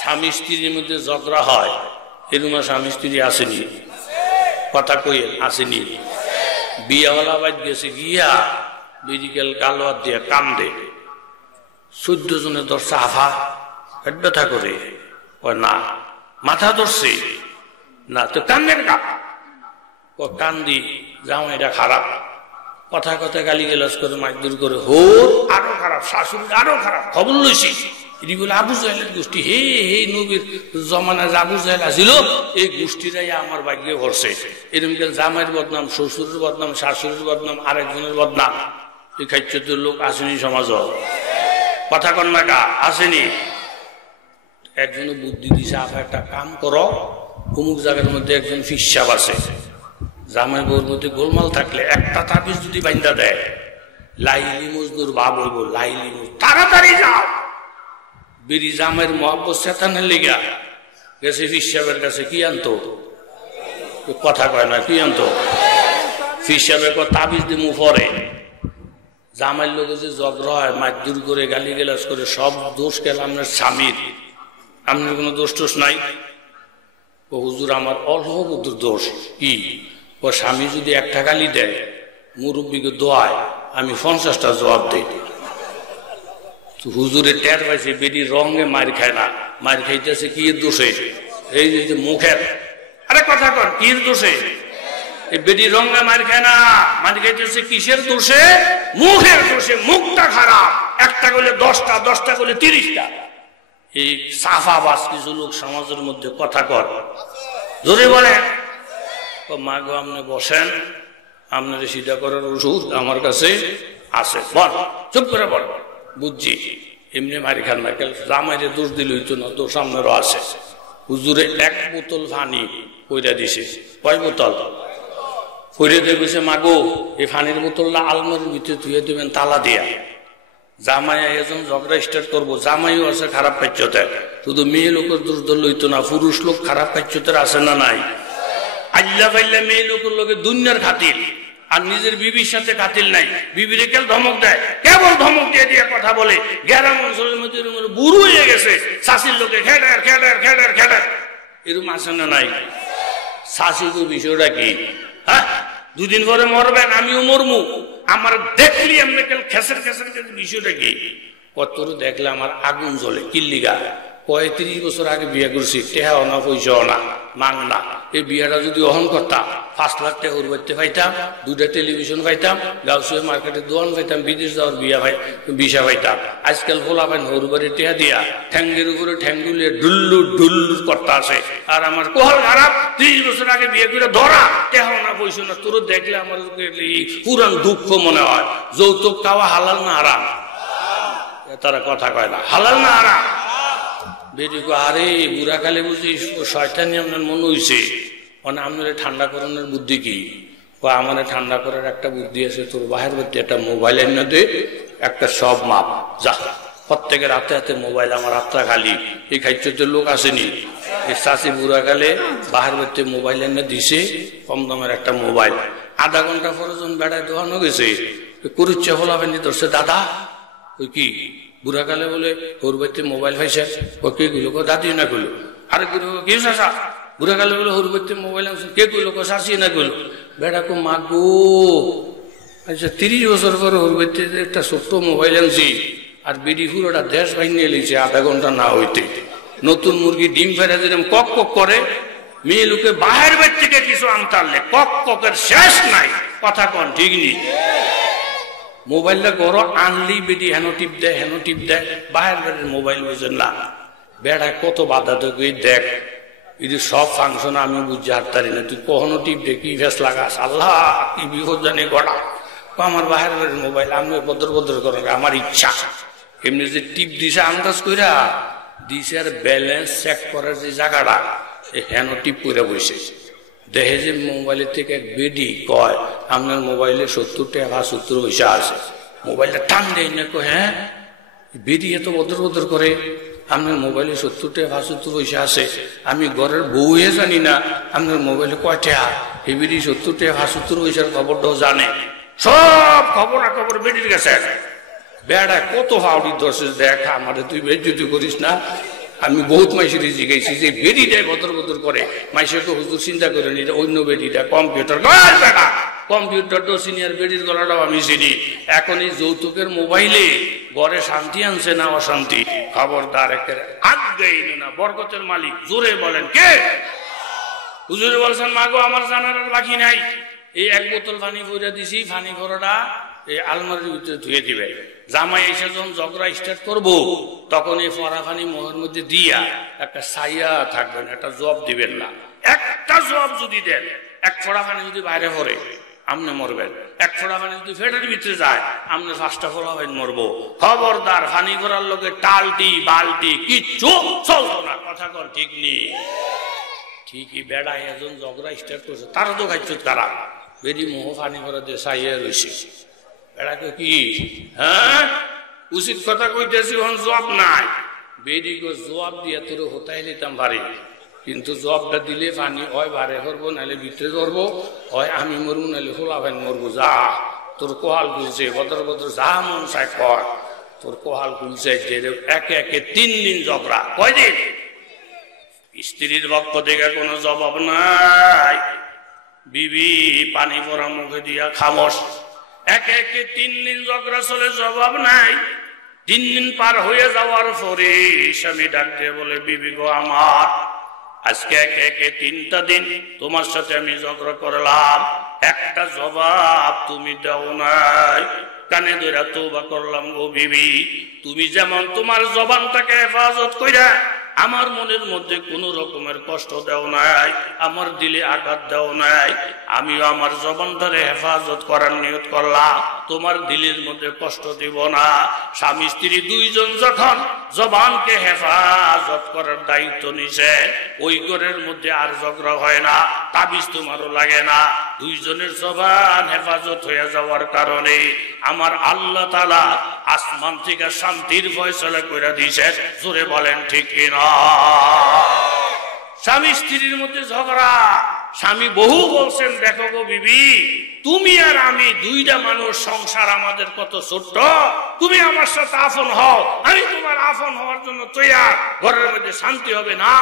স্বামী স্ত্রীর মধ্যে ঝগড়া হয়, এরকম স্বামী স্ত্রী আসেনি? কথা কই আসেনি? বিয়াওয়ালা বাইত গেছে গিয়া মেডিকেল কালোয়ার দিয়ে কান্দে, 14 জনের ধরছে আফা পেট ব্যথা করে, না মাথা ধরছে, না তো কান্দের কান্দি যাও এটা খারাপ, কথা কথা গালি গালাজ করে মারধর করে, হোর আরো খারাপ, শাশুড়ি আরো খারাপ, খবর লইছি এগুলো আবু জাহেলের গোষ্ঠী, হে হে নবীর জমানা আবু জাহেল আসিল, এই গোষ্ঠীরাই আমার ভাগ্যে ভরছে। এরকম জামাইয়ের বদনাম, শ্বশুরের বদনাম, শাশুড়ির বদনাম, আরেকজনের বদনাম, এই খাইচ্যতের লোক আসেনি সমাজ, কথা কন্যা কা আসেনি? একজনে বুদ্ধি দিছে, আপা একটা কাম করো, অমুক জায়গার মধ্যে একজন ফিসাব আছে, জামাই বউর মধ্যে গোলমাল থাকলে একটা তাবিজ যদি বাইন্দা দেয়, লাইলি মজদুর বা বলব লাইলি তাড়াতাড়ি যাও। বেরি জামের মহব্বত চেতানের লেগা গেছে ফিসাবের কাছে, কি আনতো? কথা কয় না, কি আনতো? ফিসাবে তাবিজ দিমু পরে। জামাইয়ের লোকে যে ঝগড়া হয়, মারধর করে গালি গালাজ করে, সব দোষ গেল আপনার স্বামীর, আপনার কোনো দোষ টোষ নাই। ও হুজুর আমার অল্প বুদ্ধুর দোষ কি? ও স্বামী যদি একটা গালি দেয়, মুরব্বীকে দোয়ায়, আমি 50টা জবাব দিই। হুজুরে টের পাইছে বেরির রঙে মার খায় না, মার খাইতেছে কি দোষে? এই যে মুখের, আরে কথা কর, কি দোষে? এই বেরির রঙে মার খায় না, মার খাইতেছে কিসের দোষে? মুখের দোষে। মুখটা খারাপ, একটা করলে 10টা, 10টা করলে 30টা। এই সাফাবাজ কিছু লোক সমাজের মধ্যে কথা কর, জোরে বলে, মা গো আপনি বসেন, আপনার সিধা করার ওষুধ আমার কাছে আছে, বল, চুপ করে বল, বুঝছি এমনি মারি খান না, জামাইরে দোষ দিল হইতো না, দোষ আপনারও আছে। হুজুরে 1 বোতল পানি কইরা দিছে, কয় বোতল কইরে দেখেছে, মাগো এই পানির বোতলটা আলমারির ভিতরে ধুয়ে দেবেন তালা দিয়া। জামাই একজন ঝগড়া স্টার্ট করবো, জামাইও আছে খারাপ কার্যতে, শুধু মেয়ে লোকের দোষ ধরলে হইতো না, পুরুষ লোক খারাপ কার্যতে আছে না নাই? আল্লাহ পাইল্লা মেয়ে লোকের লোকে দুনিয়ার খাতির, আর নিজের বিবির সাথে খাতির নাই। বিবিরে কেউ ধমক দেয়, কেবল ধমক দিয়ে দিয়ে কথা বলে, গ্রাম অঞ্চলের মধ্যে বুড়ো হয়ে গেছে, শাশির লোকে খেটার খেটার খেটার খেটার, এরকম আছে না নাই? শাশির বিষয়টা কি? হ্যাঁ, 2 দিন পরে মরবেন, আমিও মরমু, আমার দেখলি আমরা কেন খেসের খেসের বিষয়টা কি? কত দেখলে আমার আগুন জ্বলে, কিল্লিগা 35 বছর আগে বিয়ে করছি, টেহাও না পয়সাও না, মাং না। এই বিয়েটা যদি অহন করতাম 5 লাখ টাকা উড়বাইতে পাইতাম, 2টা টেলিভিশন পাইতাম, গাউসিয়া মার্কেটে দোয়ান পাইতাম, বিদেশ যাওয়ার ভিসা পাইতাম। আজকাল ফোলা পাই হরবাড়ি টেহা দিয়া ঠ্যাঙ্গের উপরে ঠ্যাঙ্গুলে ডুল্লু ডুল্লু করতে আসে, আর আমার কোহাল খারাপ, 30 বছর আগে বিয়ে করে ধরা, টেহাও না পয়সা না। তোর দেখলে আমার পুরান দুঃখ মনে হয়। যৌতুক খাওয়া হালাল না হারাম? তারা কথা কয় না, হালাল না হারাম? বেরিয়ে আরে বুড়া কালে বুঝি শয়তানি আপনার মনে হয়েছে, মানে আপনার ঠান্ডা করানোর বুদ্ধি কি? আমার ঠান্ডা করার একটা বুদ্ধি আছে, তোর বাহের মধ্যে একটা মোবাইল এনে দে, একটা সব মাপ যা, প্রত্যেকের হাতে হাতে মোবাইল, আমার হাতটা খালি। এই খাইতে লোক আসেনি, এই চাষি বুড়া কালে বাহের মধ্যে মোবাইল এনে দিছে, কম দামের একটা মোবাইল। আধা ঘন্টা পরে যখন বেড়ায় দোকানো গেছে, কুরুচ্ছা ফলাবেন ধরছে, দাদা ওই কি বুড়া কালে বলে ওর বাড়িতে মোবাইল পাইছে, ও কে গুলো দাদি না গুলো, আরে কি চাষা বুড়া কালে বলে ওর বাড়িতে মোবাইল আনছে, কে গুলো শাসি না গুলো, বেড়া কো মাগো, আচ্ছা 30 বছর পরে ওর বাড়িতে একটা ছোট্ট মোবাইল আনছি, আর বিড়ি পুরোটা দেশ ভাঙিয়ে নিয়েছে আধা ঘন্টা না হইতে। নতুন মুরগি ডিম ফেরা যেরকম কক কক করে, মেয়ে লোকে বাহের বাড়ি থেকে কিছু আনতে আনলে কক ককের শেষ নাই। কথা কন ঠিক নেই? মোবাইলটা গড় আনলি বেটি হেন টিপ দেয়, হেন টিপ দেয়, বাহের বাড়ির মোবাইল বুঝেন না, বেড়া কত বাধা তোকে দেখ, এই সব ফাংশন আমি বুঝতে হারতারি না, তুই কখনো টিপ দে, কি ফেস লাগাস, আল্লাহ কি বিপদ জানি গড়া। আমার বাহের বাড়ির মোবাইল আমি বদর বদর করেন, আমার ইচ্ছা। এমনি যে টিপ দিছে আন্দাজ কইরা দিছে, আর ব্যালেন্স চেক করার যে জায়গাটা হেন টিপ করে বসে দেখে যে মোবাইলের থেকে এক বেডি কয় আপনার মোবাইলে 70 টাকা 70 পয়সা আছে। মোবাইলটা টান দেয় না, হ্যাঁ বেডি এত বদর বদর করে, আপনার মোবাইলে 70 টাকা 70 পয়সা আছে, আমি ঘরের বউয়ে জানি না আপনার মোবাইলে কয় টাকা। এই বেডি 70 টাকা 70 পয়সার খবরটাও জানে, সব খবর বেডির কাছে। বেড়া কত হাওড়ি দর্শে দেখ, আমাদের তুই বেজ্জতি করিস না, আমি বহুত মাইসের জিজ্ঞাসি যে বেডিটাই বদর বদর করে, মাইসে তো হুজুর চিন্তা করেন এটা অন্য বেডিটা কম্পিউটার, কম্পিউটার তো সিনিয়র বেডির গলাটাও আমি চিনি। এখন এই যৌতুকের মোবাইলে ঘরে শান্তি আনছে না অশান্তি? খবরদার, একের আজ্ঞাই না। বরকতের মালিক জোরে বলেন কে? হুজুর বলছেন মাগো আমার জানার বাকি নাই, এই এক বোতল পানি ভরে দিছি, পানি ভরাটা এই আলমারির ভিতরে ধুয়ে দিবে। জামাই এসে যখন ঝগড়া স্টার্ট করবো তখন এই ফরা পানি মোহের মধ্যে দিয়া একটা ছাইয়া থাকবেন, একটা জব দিবেন না। একটা জব যদি দেন, এক ফোড়া পানি যদি বাইরে পড়ে আমনে মরবেন, এক ফোড়া পানি যদি ফেটের ভিতরে যায় আমনে 5টা ফোড়া পানি মরবো। খবরদার, পানি করার লোকে টালটি বালতি কিচ্ছু চলতো না। কথা কর ঠিক নেই? ঠিকই বেড়া এজন ঝগড়া স্টার্ট করছে, তারা তো খাইছ তারা বেরি মোহ পানি ভরা দিয়ে চাইয়া রয়েছে। বেড়াকে কি হ্যাঁ উচিত কথা কইতেছি, জবাব নাই। বেরি গো জবাব দিয়ে তোর হতাই নিতাম পারি, কিন্তু জবাবটা দিলে পানি হয় বারে করবো, নাহলে ভিতরে করবো, হয় আমি মরবো, নাহলে খোলা ভাই মরবো। যা তোর কোহাল খুলছে, বদর বদর যা মন চাই কর, তোর কোহাল খুলছে। একে একে 3 দিন ঝগড়া। কয়দিন? স্ত্রীর পক্ষ থেকে কোনো জবাব নাই। বিবি পানি ভরা মুখে দিয়া খামোশ। একে একে 3 দিন ঝগড়া চলে, জবাব নাই। 3 দিন পার হয়ে যাওয়ার পরে স্বামী ডাক দিয়ে বলে, বিবি গো আমার, আজকে একে একে 3টা দিন তোমার সাথে আমি ঝগড়া করলাম, একটা জবাব তুমি দাও নাই। কানে ধরে তওবা করলাম গো বিবি, তুমি যেমন তোমার জবানটাকে হেফাজত কইরা আমার মনের মধ্যে কোন রকমের কষ্ট দেও নাই, আমার দিলে আঘাত দেও নাই, আমিও আমার জবানটারে হেফাজত করার নিয়ত করলাম, তোমার দিলের মধ্যে কষ্ট দিব না। স্বামী স্ত্রী 2 জন যখন জবানকে হেফাজত করার দায়িত্ব নিছে, ওই ঘরের মধ্যে আর ঝগড়া হয় না, তাবিজ তোমারও লাগে না। 2 জনের জবান হেফাজত হয়ে যাওয়ার কারণে আমার আল্লাহ তাআলা আসমান থেকে শান্তির ফয়সালা করে দিয়েছে। জোরে বলেন ঠিক কিনা? স্বামী স্ত্রীর মধ্যে ঝগড়া, স্বামী বহু বলছেন, দেখো গো বিবি, তুমি আর আমি 2টা মানুষ, সংসার আমাদের কত ছোট্ট, তুমি আমার সাথে আপন হও, আমি তোমার আপন হওয়ার জন্য তৈয়ার, ঘরের মধ্যে শান্তি হবে না।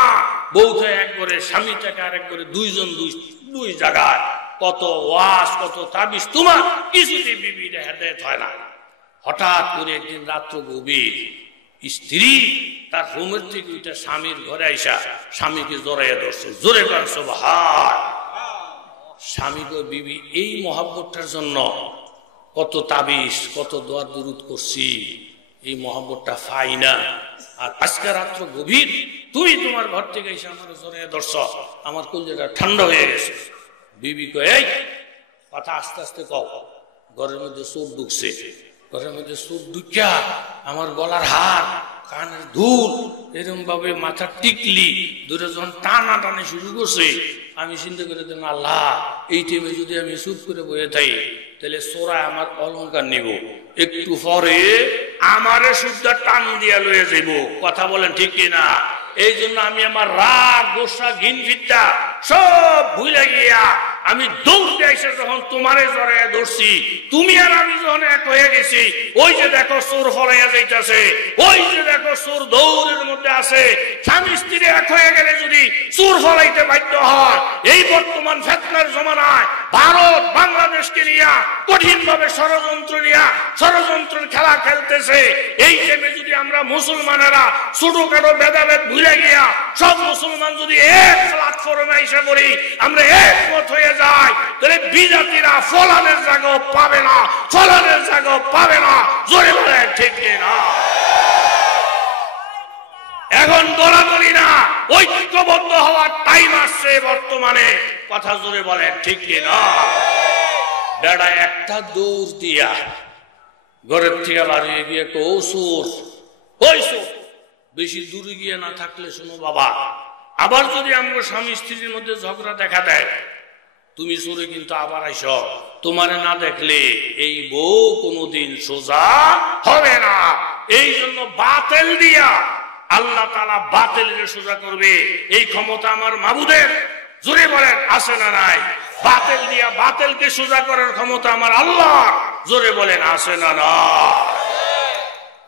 বউ তো এক করে, স্বামী থেকে আরেক করে, 2 জন 2 জায়গায়, কত ওয়াজ কত তাবিজ, তোমার কিছুতে বিবিটা হেদায়েত হয় না। হঠাৎ করে একদিন রাত্র গভীর, স্ত্রী তার রুমের থেকে উঠে স্বামীর ঘরে আইসা স্বামীকে জড়াইয়া ধরছে। জোরে কান সুবহান। স্বামী গো বিবি, এই মহব্বতটার জন্য কত তাবিজ কত দোয়া দুরুদ করছি, এই মহব্বতটা পাই না। আর আজকে রাত্র গভীর তুমি তোমার ঘর থেকে এসে আমার জড়াইয়া ধরছ, আমার কলিজাটা ঠান্ডা হয়ে গেছে। বিবি কয়, এই কথা আস্তে আস্তে কও। ঘরের মধ্যে চোর ঢুকছে, ঘরের মধ্যে চোর ঢুকিয়া আমার গলার হার, কানের দুল, এরকম ভাবে মাথার টিকলি ধরে যখন টানা টানে শুরু করছে, আমি চিন্তা করে দিলাম, আল্লাহ, এই টাইমে যদি আমি চুপ করে বয়ে থাকি তাহলে চোরা আমার অলংকার নিব, একটু পরে আমারে শুদ্ধ টান দিয়া লয়ে যাইব। কথা বলেন ঠিক কিনা? এই জন্য আমি আমার রাগ গোসা ঘিন ফিটটা সব ভুলে গিয়া আমি দৌড়তে এসে যখন তোমারে জড়াইয়া ধরছি, তুমি আর আমি যখন এক হয়ে গেছি, ওই যে দেখো চোর ফলাইয়া যাইতেছে, ওই যে দেখো চোর দৌড়ের মধ্যে আছে। স্বামী স্ত্রী এক হয়ে গেলে যদি চোর ফলাইতে বাধ্য হয়, এই বর্তমান ফিতনার জমানায় ভারত বাংলাদেশকে নিয়ে কঠিন ভাবে ষড়যন্ত্রের খেলা খেলতেছে। এই টাইমে যদি আমরা মুসলমানেরা ছোটখাটো ভেদাভেদ ভুলে গিয়া সব মুসলমান যদি এক প্ল্যাটফর্মে এসে পড়ি, আমরা একমত হয়ে যাই, তাহলে বিজাতিরা ফলানের জায়গা পাবে না, ফলানের জায়গা পাবে না। জোরে বলেন ঠিক কিনা? এখন দলাদলি না, ঐক্যবদ্ধ হওয়ার টাইম আসছে বর্তমানে। কথা জোরে বলেন ঠিক কিনা? বেড়া একটা দৌড় দিয়া ঘরের থেকে বাড়িয়ে গিয়ে ও চোর, ওই চোর, বেশি দূরে গিয়ে না থাকলে শোনো বাবা, আবার যদি আমরা স্বামী স্ত্রীর মধ্যে ঝগড়া দেখা দেয়, তুমি চোরে কিন্তু আবার আইস, তোমারে না দেখলে এই বউ কোনোদিন সোজা হবে না। এই জন্য বাতিল দিয়া আল্লাহ তাআলা বাতিলের সোজা করবে, এই ক্ষমতা আমার মাবুদের। জোরে বলেন আছে না নাই? বাতিল দিয়া বাতিলকে সোজা করার ক্ষমতা আমার আল্লাহ। জোরে বলেন আছে না না?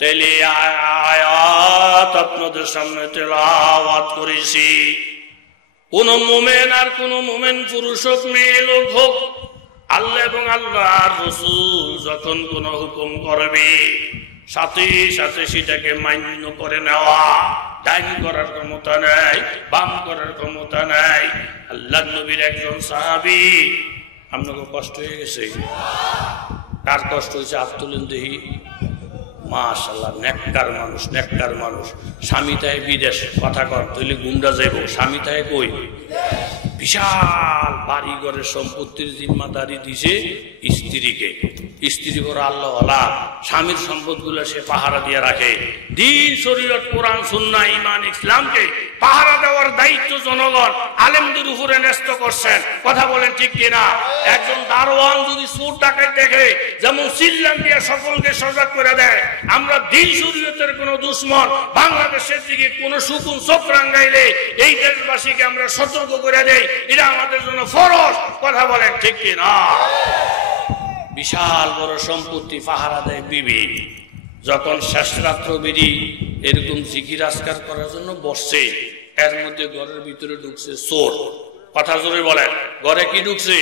তাইলে আয়াত আপনাদের সামনে তেলাওয়াত করেছি। কোন মুমিন আর কোন মুমিন পুরুষ হোক মেয়ে লোক হোক, আল্লাহ এবং আল্লাহর রাসূল যখন কোন হুকুম করবে সাথে সাথে সেটাকে মান্য করে নেওয়া। ডাইন করার ক্ষমতা নাই, বাম করার ক্ষমতা নাই। আল্লাহর নবীর একজন সাহাবী, আপনাকে কষ্ট হয়ে গেছে? কার কষ্ট হয়েছে? আব্দুল্লাহ দেহি। মাশাআল্লাহ, নেককার মানুষ, নেককার মানুষ। স্বামী তাই বিদেশ, কথা কর তৈলে গুন্ডা যাইব। স্বামী তাই কই? বিশাল বাড়ি ঘরের সম্পত্তির জিম্মাদারি দিছে স্ত্রীকে। স্ত্রী বড় আল্লাহওয়ালা, স্বামীর সম্পদ গুলো সে পাহারা দিয়ে রাখে। দিন শরীয়ত কোরআন সুন্নাহ ঈমান ইসলামকে পাহারা দেওয়ার দায়িত্ব জনগণ আলেমদের উপরে ন্যস্ত করছেন। কথা বলেন ঠিক কিনা? একজন দারোয়ান যদি চোর ডাকাত দেখে যেমন চিল্লাম দিয়ে সকলকে সজাগ করে দেয়, আমরা দিন শরীয়তের কোন দুশ্মন বাংলাদেশের দিকে কোন সুকুন চোখ রাঙ্গাইলে এই দেশবাসীকে আমরা সতর্ক করে দেই। এটা আমাদের জন্য ফরজ। কথা বলেন ঠিক কিনা? বিশাল বড় সম্পত্তি পাহারা দেয় বিবি। যখন শেষ রাত্র বিড়ি এরকম জিকির আজকার করার জন্য বসছে, এর মধ্যে ঘরের ভিতরে ঢুকছে চোর। কথা জোরে বলেন, ঘরে কি ঢুকছে?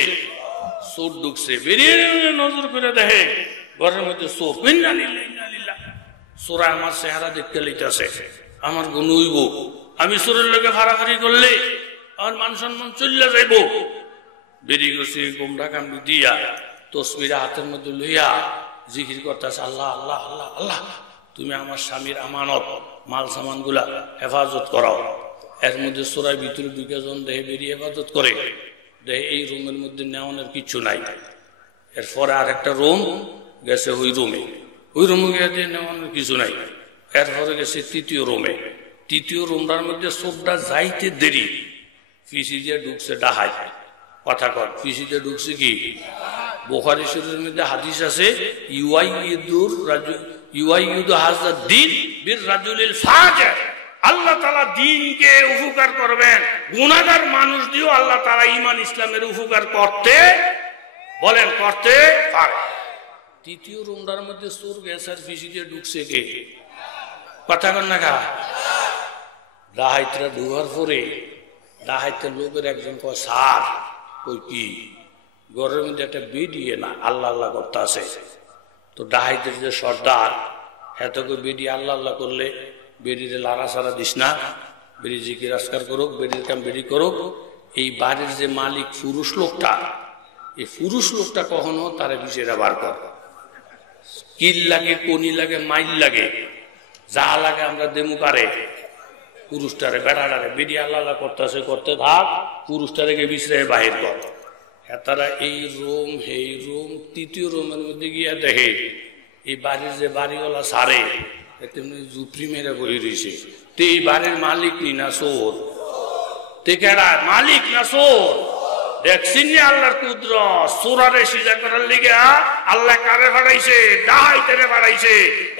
চোর ঢুকছে। বেরিয়ে নজর করে দেখে ঘরের মধ্যে চোর। চোরা আমার চেহারা দেখতে লইতেছে, আমার গুনুইব। আমি চোরের লোকে ফাড়াফাড়ি করলে আমার মান সম্মান চলে যাইব। বেরিয়ে গেছে গোমরা কামড়ি দিয়া তসবিরা হাতের মধ্যে লইয়া জিকির করতেছে, আল্লাহ আল্লাহ আল্লাহ আল্লাহ, তুমি আমার স্বামীর আমানত মাল সামান গুলা হেফাজত করাও। এর মধ্যে চোরাই ভিতরে ঢুকে জন দেহে বেরিয়ে হেফাজত করে দেহে। এই রুমের মধ্যে নেওয়ানোর কিছু নাই। এরপরে আর একটা রুম গেছে ওই রুমে, ওই রুমে গিয়ে নেওয়ানোর কিছু নাই। এরপরে গেছে তৃতীয় রুমে। তৃতীয় রুমটার মধ্যে চোরটা যাইতে দেরি, পিসি দিয়ে ঢুকছে ডাহাই। কথা কর, পিসি দিয়ে ঢুকছে কি? বুখারী শরীফের মধ্যে হাদিস আছে, আল্লাহ তাআলা দ্বীনকে উপকার করবেন। গুনাহগার মানুষ দিয়েও আল্লাহ তাআলা ঈমান ইসলামের উপকার করতে বলেন, করতে পারে। তৃতীয় রুমটার মধ্যে চোর গেছে আর পিসি দিয়ে ঢুকছে কে? কথা কর না গা। ডাহাইতরা ঢুকার পরে ডাহাইতের লোকের একজন কয়, স্যার কই কি? ঘরের মধ্যে একটা বেডিয়ে না আল্লাহ আল্লাহ করতে আছে। তো ডাহাইতের যে সর্দার এতকে বেডি আল্লাহ আল্লাহ করলে বেডিরে লাড়া সারা দিস না, বেডি জিকির আজকার করুক, বেডির কাম বেডি করুক। এই বাড়ির যে মালিক পুরুষ লোকটা, এই পুরুষ লোকটা কখনো তারা বিচারা বার কর। কিল লাগে, কনি লাগে, মাইল লাগে, যা লাগে আমরা দেমু পারে। পুরুষটারে বেড়াটারে বেডি আল্লাহ আল্লাহ করতে আছে, করতে থাক, পুরুষটারে বিছড়ে বাহির কর। তারা এই রুম এই রুম তৃতীয় রুমের মধ্যে গিয়া দেখে এই বাড়ির যে বাড়িওয়ালা সারে তেমনি জুপড়ি মেরে বই রয়েছে। তো এই বাড়ির মালিক নি না চোর? তেকেরা মালিক না চোর? দেখছেন আল্লাহর কুদরত। চোরারে সিজা করার লিগে আল্লাহ কারে বাড়াইছে? ডাহাইতেরে বাড়াইছে।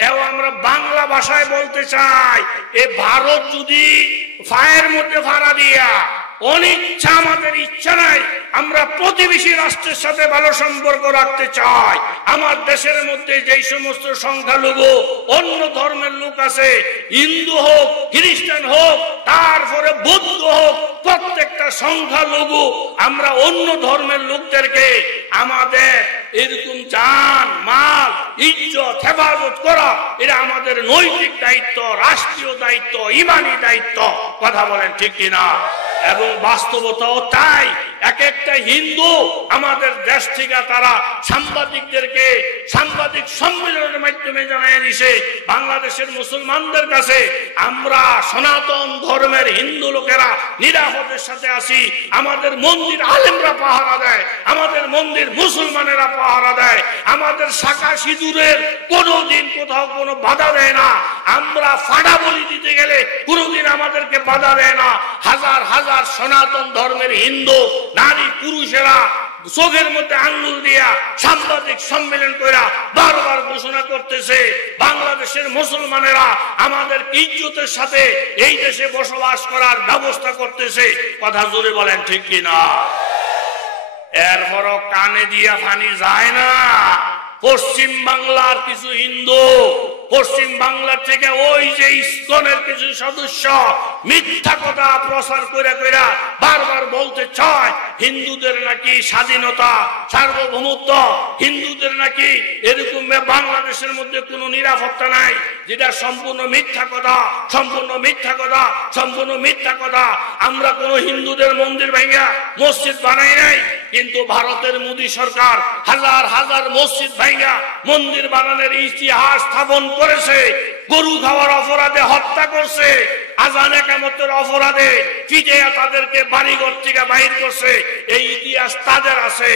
এও আমরা বাংলা ভাষায় বলতে চাই, এ ভারত যদি ফায়ের মধ্যে ভাড়া দিয়া অনিচ্ছা, আমাদের ইচ্ছা নাই, আমরা প্রতিবেশী রাষ্ট্রের সাথে ভালো সম্পর্ক রাখতে চাই। আমার দেশের মধ্যে যেই সমস্ত সংখ্যালঘু অন্য ধর্মের লোক আছে, হিন্দু হোক, খ্রিস্টান হোক, তারপরে বৌদ্ধ হোক, প্রত্যেকটা সংখ্যালঘু আমরা অন্য ধর্মের লোকদেরকে আমাদের এরকম জান মাল ইজ্জত হেফাজত করা, এটা আমাদের নৈতিক দায়িত্ব, রাষ্ট্রীয় দায়িত্ব, ইমানি দায়িত্ব। কথা বলেন ঠিক কিনা? এবং বাস্তবতাও তাই। এক একটা হিন্দু আমাদের দেশ থেকে তারা সাংবাদিকদেরকে সাংবাদিক সম্মেলনের মাধ্যমে জানিয়ে দিছে, বাংলাদেশের মুসলমানদের কাছে আমরা সনাতন ধর্মের হিন্দু লোকেরা নিরাপদের সাথে আছি। আমাদের মন্দির আলেমরা পাহারা দেয়, আমাদের মন্দির মুসলমানেরা পাহারা দেয়, আমাদের শাখা সিঁদুরের কোনোদিন কোথাও কোনো বাধা দেয় না। আমরা ফাড়া বলি দিতে গেলে কোনোদিন আমাদেরকে বাধা দেয় না। হাজার হাজার সনাতন ধর্মের হিন্দু নারী পুরুষেরা চোখের মধ্যে আঙ্গুল দিয়া সাংবাদিক সম্মেলন কইরা বারবার ঘোষণা করতেছে, বাংলাদেশের মুসলমানেরা আমাদের ইজ্জতের সাথে এই দেশে বসবাস করার ব্যবস্থা করতেছে। কথা জোরে বলেন ঠিক কিনা? এরপরও কানে দিয়া ফানি যায় না। পশ্চিম বাংলার কিছু হিন্দু পশ্চিম বাংলা থেকে ওই যে ইসকনের কিছু সদস্য মিথ্যা কথা প্রচার করে করে বারবার বলতে চায় হিন্দুদের নাকি স্বাধীনতা সার্বভৌমত্ব, হিন্দুদের নাকি এরকম বাংলাদেশের মধ্যে কোনো নিরাপত্তা নাই, যেটা সম্পূর্ণ মিথ্যা কথা, সম্পূর্ণ মিথ্যা কথা, সম্পূর্ণ মিথ্যা কথা। আমরা কোনো হিন্দুদের মন্দির ভাঙা মসজিদ বানাই নাই, কিন্তু ভারতের মোদী সরকার হাজার হাজার মসজিদ ভাঙা মন্দির বানানোর ইতিহাস স্থাপন করেছে। গরু খাওয়ার অপরাধে হত্যা করছে, আজান একামতের অপরাধে পিটিয়ে তাদেরকে বাড়িঘর থেকে বাহির করছে, এই ইতিহাস তাদের আছে।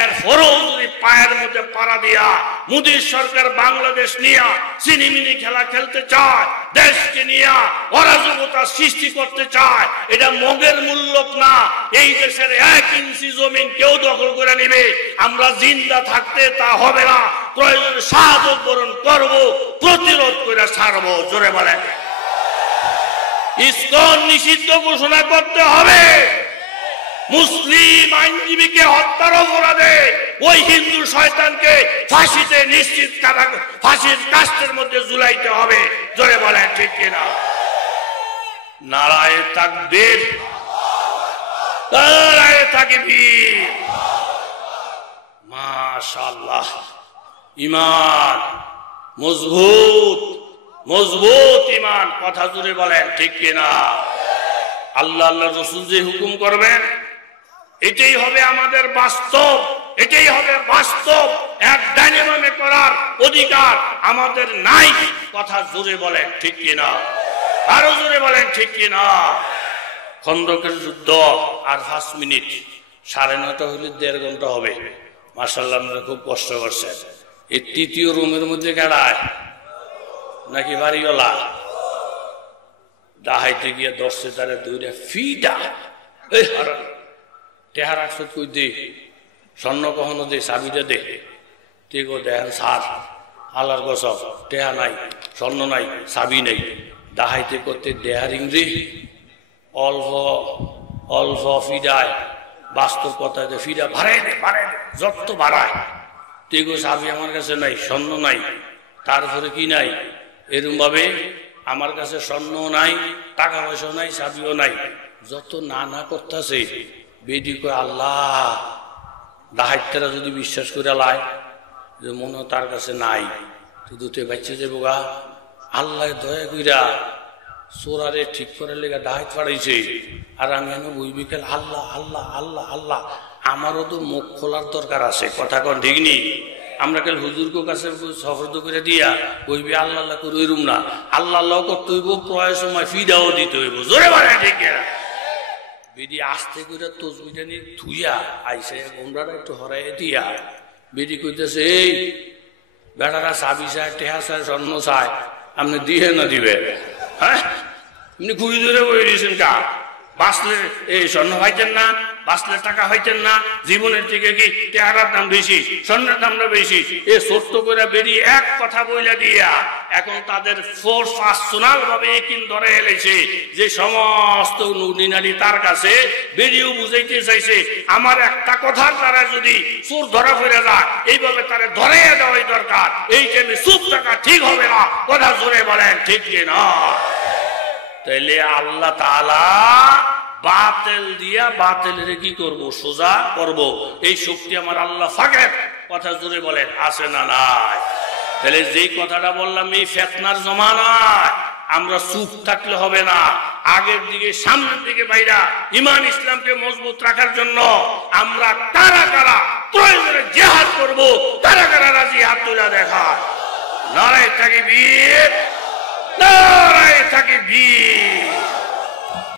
এরপরেও যদি পায়ের মধ্যে পাড়া দিয়া মোদীর সরকার বাংলাদেশ নিয়ে চিনিমিনি খেলা খেলতে চায়, দেশকে নিয়ে অরাজকতা সৃষ্টি করতে চায়, এটা মগের মূল্যক না। এই দেশের 1 ইঞ্চি জমিন কেউ দখল করে নিবে, আমরা জিন্দা থাকতে তা হবে না। প্রয়োজনে শাহাদত বরণ করব, প্রতিরোধ করে ছাড়বো। জোরে বলেন। ইসকন নিষিদ্ধ ঘোষণা করতে হবে। মুসলিম আইনজীবীকে হত্যার অপরাধে ওই হিন্দু শয়তানকে ফাঁসিতে নিশ্চিত ফাঁসির কাষ্ঠের মধ্যে ঝুলাইতে হবে। জোরে বলেন ঠিক কিনা? নারায়ে তাকবীর, নারায়ে তাকবীর। মাশাআল্লাহ, ইমান মজবুত, মজবুত ইমান। কথা জুড়ে বলেন ঠিক কিনা? আল্লাহ আল্লাহ রসুল যে হুকুম করবেন এটাই হবে আমাদের বাস্তব, এটাই হবে বাস্তব। এক ডাইনামে করার অধিকার আমাদের নাই। কথা জোরে বলেন ঠিক কিনা? আরো জোরে বলেন ঠিক কিনা? খন্দকের যুদ্ধ আর 5 মিনিট, 9:30 হলে 1.5 ঘন্টা হবে। মাশাআল্লাহ, আমরা খুব কষ্ট করছেন। এই তৃতীয় রুমের মধ্যে কাড়ায় নাকি বাড়িওয়ালা ডাহাইতে গিয়ে দর্শে তারা দৌড়ে ফিটা এই হারান টেহার 100 কই দে, স্বর্ণ কখনো দে, চাবিটা দে। তেগো দেখেন সার আল্লাহর কসম, টেহা নাই, স্বর্ণ নাই, চাবি নাই। ডাহাইতে করতে দেহারিং রে অল্প অল্প ফিডায়, বাস্তব কথা ফিডা ভাড়াই দে, ভাড়াই দে, যত ভাড়ায়। তেগো চাবি আমার কাছে নাই, স্বর্ণ নাই, তারপরে কি নাই, এরকম ভাবে আমার কাছে স্বর্ণ নাই, টাকা পয়সা নাই, চাবিও নাই। যত না না করতেছে বেদি কয় আল্লাহ, ডাহাইতেরা যদি বিশ্বাস করে লাই যে মনে তার কাছে নাই, তো দুটো বাচ্চা যাবো গা। আল্লাহ দয়া কইরা চোরারে ঠিক করে লেগা ডাহাইত পাড়াইছে, আর আমি এনে বই বিকেল আল্লাহ আল্লাহ আল্লাহ আল্লাহ। আমারও তো মুখ খোলার দরকার আছে। কথা কন ঠিক নি? আমরা কাল হুজুরকে কাছে সফরদ করে দিয়া কইবি আল্লাহ আল্লাহ করে ওইরুম না, আল্লাহ আল্লাহ করতে হইব, প্রয় সময় ফিডাও দিতে হইব। জোরে বলে ঠিক না? বেডি আস্তে করে তসবিটা নিয়ে ধুইয়া আইসে গোমরাটা একটু হরাই দিয়া বেডি কইতেছে, এই বেটারা চাবি চায়, টেহা চায়, স্বর্ণ চায়, আপনি দিয়ে না দিবে? হ্যাঁ, আপনি ঘুরি ধরে বই দিয়েছেন কা? বাঁচলে এই স্বর্ণ পাইতেন না, বাঁচলে টাকা হইতেন না, জীবনের থেকে কি টেহারার দাম বেশি, স্বর্ণের দামটা বেশি? এ ছোট্ট করে বেরিয়ে এক কথা বইলা দিয়া এখন তাদের ফোর্স পার্সোনাল ভাবে একিন ধরে এলেছে যে সমস্ত নুনিনারি তার কাছে বেরিয়েও বুঝাইতে চাইছে আমার একটা কথার দ্বারা যদি চোর ধরা ফিরে যায় এইভাবে তারা ধরে দেওয়াই দরকার। এই যে চুপ থাকা ঠিক হবে না। কথা জোরে বলেন ঠিক কিনা? তাইলে আল্লাহ তাআলা বাতিল দিয়া বাতিলের কি করব? সোজা করব। এই শক্তি আমার আল্লাহ ফাকের। কথা জোরে বলেন আছে না নাই? তাহলে যেই কথাটা বললাম, এই ফিতনার জমানায় আমরা চুপ থাকলে হবে না। আগের দিকে, সামনের দিকে বাইরা ঈমান ইসলামকে মজবুত রাখার জন্য আমরা কারা কারা প্রয়োজনে জিহাদ করব, কারা কারা রাজি হাত তুলে দেখা। নারায়ে তাকবীর, নারায়ে তাকবীর।